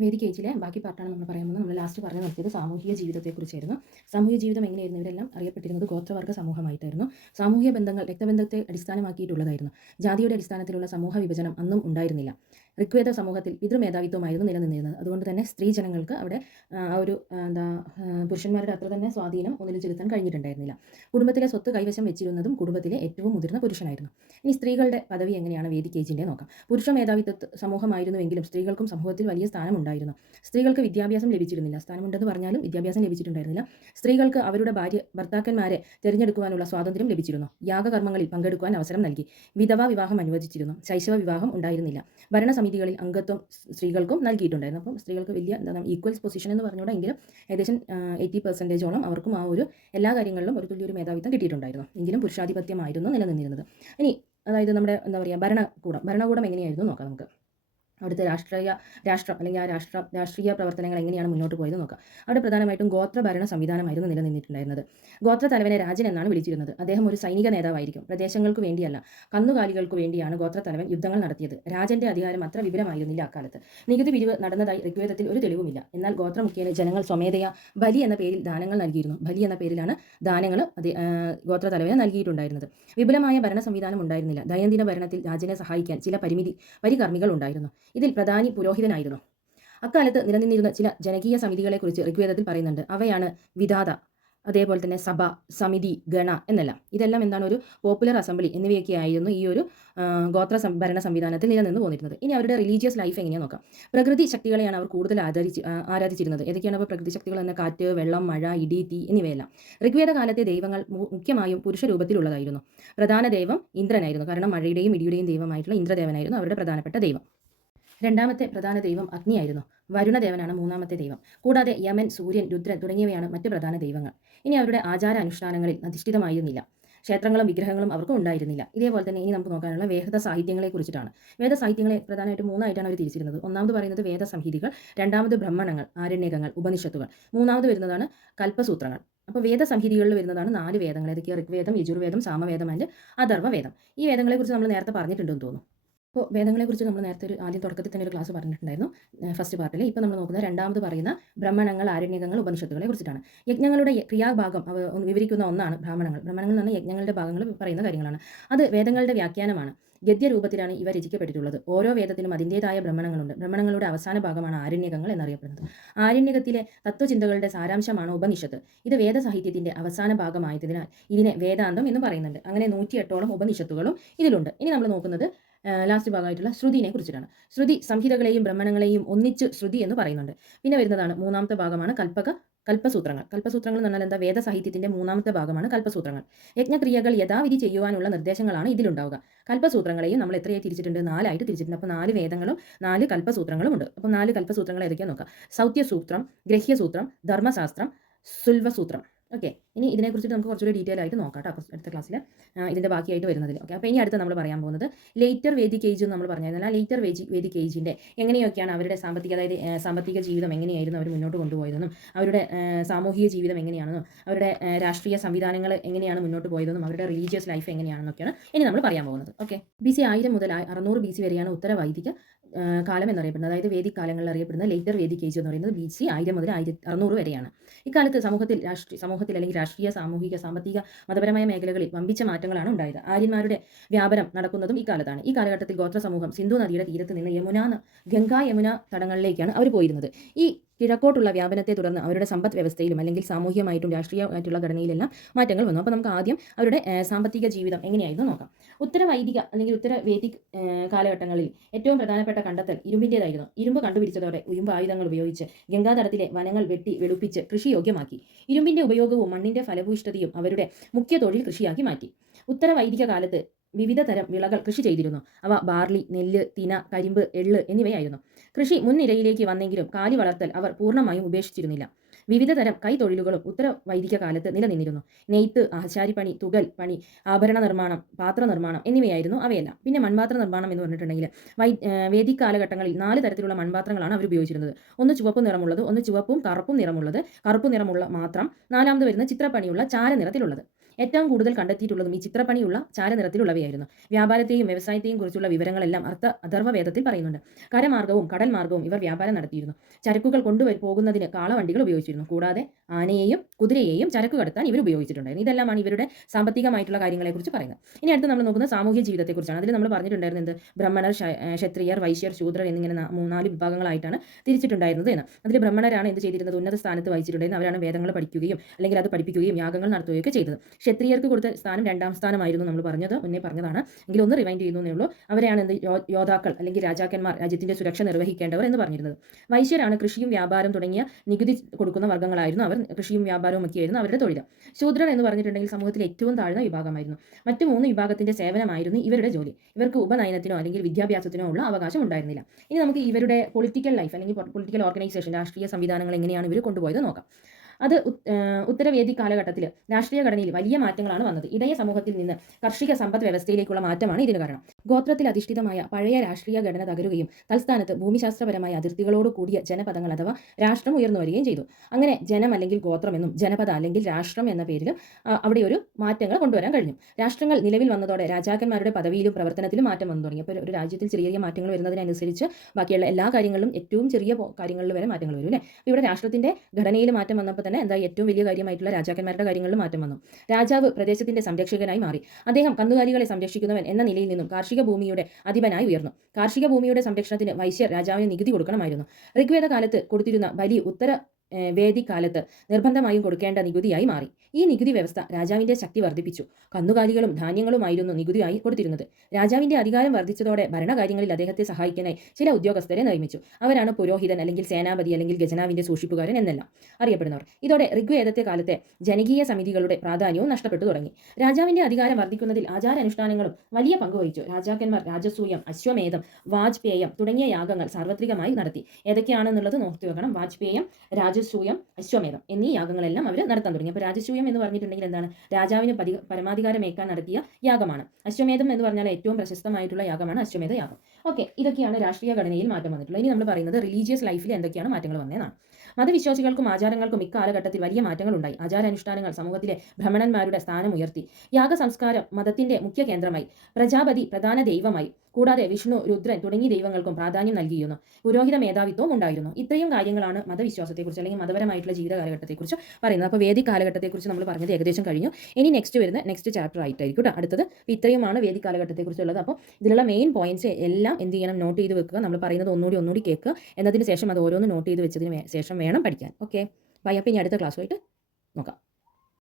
Vedic ഏജിലെ ബാക്കി പാർട്ടാണ് നമ്മൾ പറയാൻ പോകുന്നത്. നമ്മൾ ലാസ്റ്റ് പറഞ്ഞു നിർത്തിയത് സാമൂഹിക ജീവിതത്തെക്കുറിച്ചായിരുന്നു. സാമൂഹിക ജീവിതം എങ്ങനെയായിരുന്നു? ഇവരെല്ലാം അറിയപ്പെട്ടിരുന്നത് ഗോത്രവർഗ്ഗ സമൂഹമായിട്ടായിരുന്നു. സാമൂഹിക ബന്ധങ്ങൾ രക്തബന്ധത്തെ അടിസ്ഥാനമാക്കിയിട്ടുള്ളതായിരുന്നു. ജാതിയുടെ അടിസ്ഥാനത്തിലുള്ള സമൂഹ വിഭജനം അന്നും ഉണ്ടായിരുന്നില്ല. ഋഗ്വേദ സമൂഹത്തിൽ പിതൃമേധാവിത്വമായിരുന്നു നിലനിന്നിരുന്നത്. അതുകൊണ്ട് തന്നെ സ്ത്രീ ജനങ്ങൾക്ക് അവിടെ ആ ഒരു പുരുഷന്മാരുടെ അത്ര തന്നെ സ്വാധീനം ഒന്നിൽ ചെലുത്താൻ കഴിഞ്ഞിട്ടുണ്ടായിരുന്നില്ല. കുടുംബത്തിലെ സ്വത്ത് കൈവശം വെച്ചിരുന്നതും കുടുംബത്തിലെ ഏറ്റവും മുതിർന്ന പുരുഷനായിരുന്നു. ഇനി സ്ത്രീകളുടെ പദവി എങ്ങനെയാണ് വേദിക് ഏജിൻ്റെ നോക്കാം. പുരുഷ മേധാവിത്വ സമൂഹമായിരുന്നുവെങ്കിലും സ്ത്രീകൾക്കും സമൂഹത്തിൽ വലിയ സ്ഥാനമുണ്ടായിരുന്നു. സ്ത്രീകൾക്ക് വിദ്യാഭ്യാസം ലഭിച്ചിരുന്നില്ല. സ്ഥാനമുണ്ടെന്ന് പറഞ്ഞാലും വിദ്യാഭ്യാസം ലഭിച്ചിട്ടുണ്ടായിരുന്നില്ല. സ്ത്രീകൾക്ക് അവരുടെ ഭർത്താക്കന്മാരെ തിരഞ്ഞെടുക്കുവാനുള്ള സ്വാതന്ത്ര്യം ലഭിച്ചിരുന്നു. യാഗകർമ്മങ്ങളിൽ പങ്കെടുക്കുവാൻ അവസരം നൽകി. വിധവാ വിവാഹം അനുവദിച്ചിരുന്നു. ശൈശവ വിവാഹം ഉണ്ടായിരുന്നില്ല. ഭരണസമിതികളിൽ അംഗത്വം സ്ത്രീകൾക്കും നൽകിയിട്ടുണ്ടായിരുന്നു. അപ്പം സ്ത്രീകൾക്ക് വലിയ ഈക്വൽ പൊസിഷൻ എന്ന് പറഞ്ഞുകൂടെ എങ്കിലും ഏകദേശം 80% അവർക്കും ആ ഒരു എല്ലാ കാര്യങ്ങളിലും ഒരു തുല്യൊരു മേധാവിത്വം കിട്ടിയിട്ടുണ്ടായിരുന്നു. എങ്കിലും പുരുഷാധിപത്യമായിരുന്നു നിലനിന്നിരുന്നത്. ഇനി അതായത് നമ്മുടെ ഭരണകൂടം എങ്ങനെയായിരുന്നു നോക്കാം നമുക്ക്. അവിടുത്തെ രാഷ്ട്രം അല്ലെങ്കിൽ ആ രാഷ്ട്രീയ പ്രവർത്തനങ്ങൾ എങ്ങനെയാണ് മുന്നോട്ട് പോയത് നോക്കാം. അവിടെ പ്രധാനമായിട്ടും ഗോത്രഭരണ സംവിധാനമായിരുന്നു നിലനിന്നിട്ടുണ്ടായിരുന്നത്. ഗോത്ര തലവനെ രാജൻ എന്നാണ് വിളിച്ചിരുന്നത്. അദ്ദേഹം ഒരു സൈനിക നേതാവായിരിക്കും. പ്രദേശങ്ങൾക്ക് വേണ്ടിയല്ല, കന്നുകാലികൾക്ക് വേണ്ടിയാണ് ഗോത്രത്തലവൻ യുദ്ധങ്ങൾ നടത്തിയത്. രാജന്റെ അധികാരം അത്ര വിപുലമായിരുന്നില്ല അക്കാലത്ത്. നികുതി പിരിവ് നടന്നതായി ഋഗ്വേദത്തിൽ ഒരു തെളിവുമില്ല. എന്നാൽ ഗോത്രമുഖ്യേന ജനങ്ങൾ സ്വമേധയാ ബലി എന്ന പേരിൽ ദാനങ്ങൾ നൽകിയിരുന്നു. ബലി എന്ന പേരിലാണ് ദാനങ്ങൾ ഗോത്രത്തലവനെ നൽകിയിട്ടുണ്ടായിരുന്നത്. വിപുലമായ ഭരണ സംവിധാനം ഉണ്ടായിരുന്നില്ല. ദൈനംദിന ഭരണത്തിൽ രാജനെ സഹായിക്കാൻ ചില പരികർമ്മികൾ ഉണ്ടായിരുന്നു. ഇതിൽ പ്രധാനി പുരോഹിതനായിരുന്നു. അക്കാലത്ത് നിലനിന്നിരുന്ന ചില ജനകീയ സമിതികളെക്കുറിച്ച് ഋഗ്വേദത്തിൽ പറയുന്നുണ്ട്. അവയാണ് വിധാത, അതേപോലെ തന്നെ സഭ, സമിതി, ഗണ എന്നെല്ലാം. ഇതെല്ലാം എന്താണ്? ഒരു പോപ്പുലർ അസംബ്ലി എന്നിവയൊക്കെ ആയിരുന്നു ഈ ഒരു ഭരണ സംവിധാനത്തിൽ നിലനിന്ന് പോന്നിരുന്നത്. ഇനി അവരുടെ റിലീജിയസ് ലൈഫ് എങ്ങനെയാണെന്ന് നോക്കാം. പ്രകൃതി ശക്തികളെയാണ് അവർ കൂടുതൽ ആരാധിച്ചിരുന്നത്. ഏതൊക്കെയാണ് അപ്പോൾ പ്രകൃതി ശക്തികൾ എന്ന? കാറ്റ്, വെള്ളം, മഴ, ഇടി, തീ എന്നിവയെല്ലാം. ഋഗ്വേദ കാലത്തെ ദൈവങ്ങൾ മുഖ്യമായും പുരുഷ രൂപത്തിലുള്ളതായിരുന്നു. പ്രധാന ദൈവം ഇന്ദ്രനായിരുന്നു. കാരണം മഴയുടെയും ഇടിയുടെയും ദൈവമായിട്ടുള്ള ഇന്ദ്രദേവനായിരുന്നു അവരുടെ പ്രധാനപ്പെട്ട ദൈവം. രണ്ടാമത്തെ പ്രധാന ദൈവം അഗ്നിയായിരുന്നു. വരുണദേവനാണ് മൂന്നാമത്തെ ദൈവം. കൂടാതെ യമൻ, സൂര്യൻ, രുദ്രൻ തുടങ്ങിയവയാണ് മറ്റ് പ്രധാന ദൈവങ്ങൾ. ഇനി അവരുടെ ആചാര അനുഷ്ഠാനങ്ങളിൽ അധിഷ്ഠിതമായിരുന്നില്ല. ക്ഷേത്രങ്ങളും വിഗ്രഹങ്ങളും അവർക്ക് ഉണ്ടായിരുന്നില്ല. ഇതേപോലെ തന്നെ ഇനി നമുക്ക് നോക്കാനുള്ള വേദ സാഹിത്യങ്ങളെ കുറിച്ചിട്ടാണ്. വേദ സാഹിത്യങ്ങളെ പ്രധാനമായിട്ട് മൂന്നായിട്ടാണ് അവർ തിരിച്ചിരുന്നത്. ഒന്നാമത് പറയുന്നത് വേദസംഹിതികൾ, രണ്ടാമത് ബ്രഹ്മണങ്ങൾ, ആരണ്യകങ്ങൾ, ഉപനിഷത്തുകൾ, മൂന്നാമത് വരുന്നതാണ് കൽപ്പസൂത്രങ്ങൾ. അപ്പോൾ വേദസംഹിതികളിൽ വരുന്നതാണ് 4 വേദങ്ങൾ. ഏതൊക്കെയാണ്? ഋഗ്വേദം, യജുർവേദം, സാമവേദം ആൻഡ് അഥർവവേദം. ഈ വേദങ്ങളെക്കുറിച്ച് നമ്മൾ നേരത്തെ പറഞ്ഞിട്ടുണ്ടെന്ന് തോന്നുന്നു. അപ്പോൾ വേദങ്ങളെക്കുറിച്ച് നമ്മൾ നേരത്തെ ആദ്യം തുടക്കത്തിൽ തന്നെ ഒരു ക്ലാസ് പറഞ്ഞിട്ടുണ്ടായിരുന്നു, ഫസ്റ്റ് പാർട്ടിൽ. ഇപ്പോൾ നമ്മൾ നോക്കുന്നത് രണ്ടാമത് പറയുന്ന ബ്രഹ്മണങ്ങൾ, ആരണ്യകങ്ങൾ, ഉപനിഷത്തുകളെ കുറിച്ചിട്ടാണ്. യജ്ഞങ്ങളുടെ ക്രിയാഭാഗം വിവരിക്കുന്ന ഒന്നാണ് ബ്രാഹ്മണങ്ങൾ. ബ്രഹ്മണങ്ങൾ എന്ന് പറഞ്ഞാൽ യജ്ഞങ്ങളുടെ ഭാഗങ്ങൾ പറയുന്ന കാര്യങ്ങളാണ്. അത് വേദങ്ങളുടെ വ്യാഖ്യാനമാണ്. ഗദ്യരൂപത്തിലാണ് ഇവ രചിക്കപ്പെട്ടിട്ടുള്ളത്. ഓരോ വേദത്തിനും അതിൻ്റേതായ ബ്രഹ്മണങ്ങളുണ്ട്. ബ്രഹ്മണങ്ങളുടെ അവസാന ഭാഗമാണ് ആരണ്യകങ്ങൾ എന്നറിയപ്പെടുന്നത്. ആരണ്യകത്തിലെ തത്വചിന്തകളുടെ സാരാംശമാണ് ഉപനിഷത്ത്. ഇത് വേദസാഹിത്യത്തിൻ്റെ അവസാന ഭാഗമായതിനാൽ ഇതിനെ വേദാന്തം എന്ന് പറയുന്നുണ്ട്. അങ്ങനെ 108ഓളം ഉപനിഷത്തുകളും ഇതിലുണ്ട്. ഇനി നമ്മൾ നോക്കുന്നത് ലാസ്റ്റ് ഭാഗമായിട്ടുള്ള ശ്രുതിനെ കുറിച്ചിട്ടാണ്. ശ്രുതി സംഹിതകളെയും ബ്രഹ്മണങ്ങളെയും ഒന്നിച്ച് ശ്രുതി എന്ന് പറയുന്നുണ്ട്. പിന്നെ വരുന്നതാണ് മൂന്നാമത്തെ ഭാഗമാണ് കൽപ്പസൂത്രങ്ങൾ. കൽപ്പസൂത്രങ്ങൾ എന്ന് പറഞ്ഞാൽ എന്താ? വേദസാഹിത്യത്തിന്റെ മൂന്നാമത്തെ ഭാഗമാണ് കൽപ്പസൂത്രങ്ങൾ. യജ്ഞക്രിയകൾ യഥാവിധി ചെയ്യുവാനുള്ള നിർദ്ദേശങ്ങളാണ് ഇതിലുണ്ടാവുക. കൽപ്പസൂത്രങ്ങളെയും നമ്മൾ എത്രയായി തിരിച്ചിട്ടുണ്ട്? 4 തിരിച്ചിട്ടുണ്ട്. അപ്പോൾ 4 വേദങ്ങളും 4 കൽപ്പസൂത്രങ്ങളും ഉണ്ട്. അപ്പോൾ 4 കൽപ്പസൂത്രങ്ങൾ ഏതൊക്കെയാണെന്ന് നോക്കാം. സൗത്യസൂത്രം, ഗ്രഹ്യസൂത്രം, ധർമ്മശാസ്ത്രം, സുൽവസൂത്രം. ഓക്കെ, ഇനി ഇതിനെക്കുറിച്ചിട്ട് നമുക്ക് കുറച്ചുകൂടി ഡീറ്റെയിൽ ആയിട്ട് നോക്കാം കേട്ടോ അടുത്ത ക്ലാസ്സിൽ, ഇതിൻ്റെ ബാക്കിയായിട്ട് വരുന്നതിൽ. ഓക്കെ, അപ്പോൾ ഇനി അടുത്ത് നമ്മൾ പറയാൻ പോകുന്നത് ലേറ്റർ വേദിക് ഏജ് എന്ന് നമ്മൾ പറഞ്ഞാൽ ആ ലേറ്റർ വേദിക് ഏജിൻ്റെ എങ്ങനെയൊക്കെയാണ് അവരുടെ അതായത് സാമ്പത്തിക ജീവിതം എങ്ങനെയായിരുന്നു അവർ മുന്നോട്ട് കൊണ്ടുപോയതെന്നും അവരുടെ സാമൂഹിക ജീവിതം എങ്ങനെയാണെന്നും അവരുടെ രാഷ്ട്രീയ സംവിധാനങ്ങൾ എങ്ങനെയാണ് മുന്നോട്ട് പോയതെന്നും അവരുടെ റിലീജിയസ് ലൈഫ് എങ്ങനെയാണെന്നൊക്കെയാണ് ഇനി നമ്മൾ പറയാൻ പോകുന്നത്. ഓക്കെ, BC 1000 മുതൽ 600 BC വരെയാണ് ഉത്തര വൈദിക കാലം എന്നറിയപ്പെടുന്നത്. അതായത് വേദിക് കാലങ്ങളിൽ അറിയപ്പെടുന്ന ലേറ്റർ വേദിക് ഏജ് എന്ന് പറയുന്നത് BC 1000 മുതൽ 600 വരെയാണ്. ഇക്കാലത്ത് സമൂഹത്തിൽ അല്ലെങ്കിൽ രാഷ്ട്രീയ, സാമൂഹിക, സാമ്പത്തിക, മതപരമായ മേഖലകളിൽ വമ്പിച്ച മാറ്റങ്ങളാണ് ഉണ്ടായത്. ആര്യന്മാരുടെ വ്യാപനം നടക്കുന്നതും ഈ കാലത്താണ്. ഈ കാലഘട്ടത്തിൽ ഗോത്ര സമൂഹം സിന്ധു നദിയുടെ തീരത്ത് നിന്ന് ഗംഗാ യമുന തടങ്ങളിലേക്കാണ് അവർ പോയിരുന്നത്. ഈ കിഴക്കോട്ടുള്ള വ്യാപനത്തെ തുടർന്ന് അവരുടെ സമ്പദ് വ്യവസ്ഥയിലും അല്ലെങ്കിൽ സാമൂഹികമായിട്ടും രാഷ്ട്രീയമായിട്ടുള്ള ഘടനയിലെല്ലാം മാറ്റങ്ങൾ വന്നു. അപ്പോൾ നമുക്ക് ആദ്യം അവരുടെ സാമ്പത്തിക ജീവിതം എങ്ങനെയായിരുന്നു നോക്കാം. ഉത്തരവൈദിക അല്ലെങ്കിൽ ഉത്തരവേദിക് കാലഘട്ടങ്ങളിൽ ഏറ്റവും പ്രധാനപ്പെട്ട കണ്ടെത്തൽ ഇരുമ്പിൻ്റേതായിരുന്നു. ഇരുമ്പ് കണ്ടുപിടിച്ചതോടെ ഇരുമ്പ് ആയുധങ്ങൾ ഉപയോഗിച്ച് ഗംഗാതടത്തിലെ വനങ്ങൾ വെട്ടി വെളുപ്പിച്ച് കൃഷിയോഗ്യമാക്കി. ഇരുമ്പിൻ്റെ ഉപയോഗവും മണ്ണിൻ്റെ ഫലഭൂയിഷ്ഠതയും അവരുടെ മുഖ്യ തൊഴിൽ കൃഷിയാക്കി മാറ്റി. ഉത്തരവൈദിക കാലത്ത് വിവിധ തരം വിളകൾ കൃഷി ചെയ്തിരുന്നു. അവ ബാർലി, നെല്ല്, തിന, കരിമ്പ്, എള്ള് എന്നിവയായിരുന്നു. കൃഷി മുൻനിരയിലേക്ക് വന്നെങ്കിലും കാലി വളർത്തൽ അവർ പൂർണ്ണമായും ഉപേക്ഷിച്ചിരുന്നില്ല. വിവിധ തരം കൈത്തൊഴിലുകളും ഉത്തരവൈദിക കാലത്ത് നിലനിന്നിരുന്നു. നെയ്ത്ത്, ആശാരിപ്പണി, തുകൽ പണി, ആഭരണ നിർമ്മാണം, പാത്ര നിർമ്മാണം എന്നിവയായിരുന്നു അവയെല്ലാം. പിന്നെ മൺപാത്ര നിർമ്മാണം എന്ന് പറഞ്ഞിട്ടുണ്ടെങ്കിൽ വേദിക് കാലഘട്ടങ്ങളിൽ 4 തരത്തിലുള്ള മൺപാത്രങ്ങളാണ് അവർ ഉപയോഗിച്ചിരുന്നത്. ഒന്ന് ചുവപ്പ് നിറമുള്ളത്, ഒന്ന് ചുവപ്പും കറുപ്പും നിറമുള്ളത്, കറുപ്പ് നിറമുള്ള മാത്രം, നാലാമത് വരുന്ന ചിത്രപ്പണിയുള്ള ചാരനിറത്തിലുള്ളത്. ഏറ്റവും കൂടുതൽ കണ്ടെത്തിയിട്ടുള്ളതും ഈ ചിത്രപ്പണിയുള്ള ചാരനിറത്തിലുള്ളവയായിരുന്നു. വ്യാപാരത്തെയും വ്യവസായത്തെയും കുറിച്ചുള്ള വിവരങ്ങളെല്ലാം അഥർവവേദത്തിൽ പറയുന്നുണ്ട്. കരമാർഗവും കടൽ മാർഗവും ഇവർ വ്യാപാരം നടത്തിയിരുന്നു. ചരക്കുകൾ പോകുന്നതിന് കാളവണ്ടികൾ ഉപയോഗിച്ചിരുന്നു. കൂടാതെ ആനയെയും കുതിരയെയും ചരക്ക് കടത്താൻ ഇവർ ഉപയോഗിച്ചിട്ടുണ്ടായിരുന്നു. ഇതെല്ലാമാണ് ഇവരുടെ സാമ്പത്തികമായിട്ടുള്ള കാര്യങ്ങളെക്കുറിച്ച് പറയുന്നത്. ഇനി അടുത്ത് നമ്മൾ നോക്കുന്നത് സാമൂഹ്യ ജീവിതത്തെക്കുറിച്ചാണ്. അതിൽ നമ്മൾ പറഞ്ഞിട്ടുണ്ടായിരുന്നത് എന്ത്? ബ്രഹ്മണർ, ക്ഷത്രിയർ, വൈശ്യർ, ശൂദ്രർ എന്നിങ്ങനെ 4 വിഭാഗങ്ങളായിട്ടാണ് തിരിച്ചിട്ടുണ്ടായിരുന്നത് എന്ന്. അതിൽ ബ്രഹ്മണരാണ് എന്ത് ചെയ്തിരുന്നത്? ഉന്നത സ്ഥാനത്ത് വഹിച്ചിട്ടുണ്ടായിരുന്നത്. അവരാണ് വേദങ്ങൾ പഠിക്കുകയും അല്ലെങ്കിൽ അത് പഠിപ്പിക്കുകയും യാഗങ്ങൾ നടത്തുകയൊക്കെ ചെയ്തത്. ക്ഷത്രിയർക്ക് കൊടുത്ത സ്ഥാനം 2ാം സ്ഥാനമായിരുന്നു. നമ്മൾ മുന്നേ പറഞ്ഞതാണ്, എങ്കിൽ ഒന്ന് റിവൈൻഡ് ചെയ്യുന്നേ ഉള്ളൂ. അവരെയാണ് എന്ത്? യോദ്ധാക്കൾ അല്ലെങ്കിൽ രാജാക്കന്മാർ, രാജ്യത്തിന്റെ സുരക്ഷ നിർവഹിക്കേണ്ടവർ എന്ന് പറഞ്ഞിരുന്നത്. വൈശ്യരാണ് കൃഷിയും വ്യാപാരം തുടങ്ങിയ നികുതി കൊടുക്കുന്ന വർഗ്ഗങ്ങളായിരുന്നു. അവർ കൃഷിയും വ്യാപാരവും ഒക്കെയായിരുന്നു അവരുടെ തൊഴിൽ. ശൂദ്രർ എന്ന് പറഞ്ഞിട്ടുണ്ടെങ്കിൽ സമൂഹത്തിൽ ഏറ്റവും താഴ്ന്ന വിഭാഗമായിരുന്നു. മറ്റു 3 വിഭാഗത്തിന്റെ സേവനമായിരുന്നു ഇവരുടെ ജോലി. ഇവർക്ക് ഉപനയനത്തിനോ അല്ലെങ്കിൽ വിദ്യാഭ്യാസത്തിനോ ഉള്ള അവകാശം ഉണ്ടായിരുന്നില്ല. ഇനി നമുക്ക് ഇവരുടെ പൊളിറ്റിക്കൽ ലൈഫ് അല്ലെങ്കിൽ പൊളിറ്റിക്കൽ ഓർഗനൈസേഷൻ, രാഷ്ട്രീയ സംവിധാനങ്ങൾ എങ്ങനെയാണ് ഇവർ കൊണ്ടുപോയത് നോക്കാം. അത് ഉത്തരവേദി കാലഘട്ടത്തിൽ രാഷ്ട്രീയ ഘടനയിൽ വലിയ മാറ്റങ്ങളാണ് വന്നത്. ഇടയ സമൂഹത്തിൽ നിന്ന് കർഷിക സമ്പദ് വ്യവസ്ഥയിലേക്കുള്ള മാറ്റമാണ് ഇതിന് കാരണം. ഗോത്രത്തിൽ അധിഷ്ഠിതമായ പഴയ രാഷ്ട്രീയ ഘടന തകരുകയും തൽസ്ഥാനത്ത് ഭൂമിശാസ്ത്രപരമായ അതിർത്തികളോട് കൂടിയ ജനപദങ്ങൾ അഥവാ രാഷ്ട്രം ഉയർന്നു വരികയും ചെയ്തു. അങ്ങനെ ജനം അല്ലെങ്കിൽ ഗോത്രം എന്നും ജനപദ അല്ലെങ്കിൽ രാഷ്ട്രം എന്ന പേരിൽ അവിടെ ഒരു മാറ്റങ്ങൾ കൊണ്ടുവരാൻ കഴിഞ്ഞു. രാഷ്ട്രങ്ങൾ നിലവിൽ വന്നതോടെ രാജാക്കന്മാരുടെ പദവിയിലും പ്രവർത്തനത്തിലും മാറ്റം വന്നു തുടങ്ങി. അപ്പോൾ ഒരു രാജ്യത്തിൽ ചെറിയ ചെറിയ മാറ്റങ്ങൾ വരുന്നതിനനുസരിച്ച് ബാക്കിയുള്ള എല്ലാ കാര്യങ്ങളിലും ഏറ്റവും ചെറിയ കാര്യങ്ങളിൽ വരെ മാറ്റങ്ങൾ വരും അല്ലേ. അപ്പോൾ ഇവിടെ രാഷ്ട്രത്തിന്റെ ഘടനയിൽ മാറ്റം വന്നപ്പോൾ തന്നെ എന്താ ഏറ്റവും വലിയ കാര്യമായിട്ടുള്ള രാജാക്കന്മാരുടെ കാര്യങ്ങളിൽ മാറ്റം വന്നു. രാജാവ് പ്രദേശത്തിന്റെ സംരക്ഷകനായി മാറി. അദ്ദേഹം കന്നുകാലികളെ സംരക്ഷിക്കുന്നവൻ എന്ന നിലയിൽ നിന്നും കാർഷിക ഭൂമിയുടെ അധിപനായി ഉയർന്നു. കാർഷിക ഭൂമിയുടെ സംരക്ഷണത്തിന് വൈശ്യർ രാജാവിന് നികുതി കൊടുക്കണമായിരുന്നു. ഋഗ്വേദ കാലത്ത് കൊടുത്തിരുന്ന ബലി വേദിക്കാലത്ത് നിർബന്ധമായും കൊടുക്കേണ്ട നികുതിയായി മാറി. ഈ നികുതി വ്യവസ്ഥ രാജാവിന്റെ ശക്തി വർദ്ധിപ്പിച്ചു. കന്നുകാലികളും ധാന്യങ്ങളുമായിരുന്നു നികുതിയായി കൊടുത്തിരുന്നത്. രാജാവിന്റെ അധികാരം വർദ്ധിച്ചതോടെ ഭരണകാര്യങ്ങളിൽ അദ്ദേഹത്തെ സഹായിക്കാനായി ചില ഉദ്യോഗസ്ഥരെ നിയമിച്ചു. അവരാണ് പുരോഹിതൻ അല്ലെങ്കിൽ സേനാപതി അല്ലെങ്കിൽ ഖജനാവിന്റെ സൂക്ഷിപ്പുകാരൻ എന്നെല്ലാം അറിയപ്പെടുന്നവർ. ഇതോടെ ഋഗ്വേദത്തെ കാലത്തെ ജനകീയ സമിതികളുടെ പ്രാധാന്യവും നഷ്ടപ്പെട്ടു തുടങ്ങി. രാജാവിന്റെ അധികാരം വർദ്ധിക്കുന്നതിൽ ആചാരാനുഷ്ഠാനങ്ങളും വലിയ പങ്കുവഹിച്ചു. രാജാക്കന്മാർ രാജസൂയം, അശ്വമേധം, വാജ്പേയം തുടങ്ങിയ യാഗങ്ങൾ സാർവത്രികമായി നടത്തി. ഏതൊക്കെയാണെന്നുള്ളത് നോക്കി വെക്കണം. വാജ്പേയം, രാജസൂയം, അശ്വമേധം എന്നീ യാഗങ്ങളെല്ലാം അവർ നടത്താൻ തുടങ്ങി. അപ്പോൾ രാജസൂയം എന്ന് പറഞ്ഞിട്ടുണ്ടെങ്കിൽ എന്താണ്? രാജാവിന് പരമാധികാരമേക്കാൻ നടത്തിയ യാഗമാണ്. അശ്വമേധം എന്ന് പറഞ്ഞാൽ ഏറ്റവും പ്രശസ്തമായിട്ടുള്ള യാഗമാണ് അശ്വമേധ യാഗം. ഓക്കെ, ഇതൊക്കെയാണ് രാഷ്ട്രീയ ഘടനയിൽ മാറ്റം വന്നിട്ടുള്ളത്. ഇനി നമ്മൾ പറയുന്നത് റിലീജിയസ് ലൈഫിൽ എന്തൊക്കെയാണ് മാറ്റങ്ങൾ വന്നതെന്നാണ്. മതവിശ്വാസികൾക്കും ആചാരങ്ങൾക്കും ഇക്കാലഘട്ടത്തിൽ വലിയ മാറ്റങ്ങൾ ഉണ്ടായി. ആചാരാനുഷ്ഠാനങ്ങൾ സമൂഹത്തിലെ ബ്രാഹ്മണന്മാരുടെ സ്ഥാനം ഉയർത്തി. യാഗസംസ്കാരം മതത്തിന്റെ മുഖ്യ കേന്ദ്രമായി. പ്രജാപതി പ്രധാന ദൈവമായി. കൂടാതെ വിഷ്ണു, രുദ്രൻ തുടങ്ങിയ ദൈവങ്ങൾക്കും പ്രാധാന്യം നൽകിയിരുന്നു. പുരോഹിത മേധാവിത്വവും ഉണ്ടായിരുന്നു. ഇത്രയും കാര്യങ്ങളാണ് മതവിശ്വാസത്തെക്കുറിച്ച് അല്ലെങ്കിൽ മതപരമായിട്ടുള്ള ജീവിത കാലഘട്ടത്തെക്കുറിച്ച് പറയുന്നത്. അപ്പോൾ വേദിക് കാലഘട്ടത്തെക്കുറിച്ച് നമ്മൾ പറഞ്ഞത് ഏകദേശം കഴിഞ്ഞു. ഇനി നെക്സ്റ്റ് ചാപ്റ്റർ ആയിട്ടായിരിക്കും കേട്ടോ അടുത്തത്. അപ്പോൾ ഇത്രയുമാണ് വേദിക് കാലഘട്ടത്തെക്കുറിച്ചുള്ളത്. അപ്പോൾ ഇതിലുള്ള മെയിൻ പോയിന്റ്സ് എല്ലാം എന്ത് ചെയ്യണം? നോട്ട് ചെയ്ത് വെക്കുക. നമ്മൾ പറയുന്നത് ഒന്നുകൂടി കേൾക്കുക. എന്നതിന് ശേഷം അത് ഓരോന്ന് നോട്ട് ചെയ്ത് വെച്ചതിന് ശേഷം വേണം പഠിക്കാൻ. Okay bye. അപ്പോൾ ഇനി അടുത്ത ക്ലാസ്സുമായിട്ട് നോക്കാം.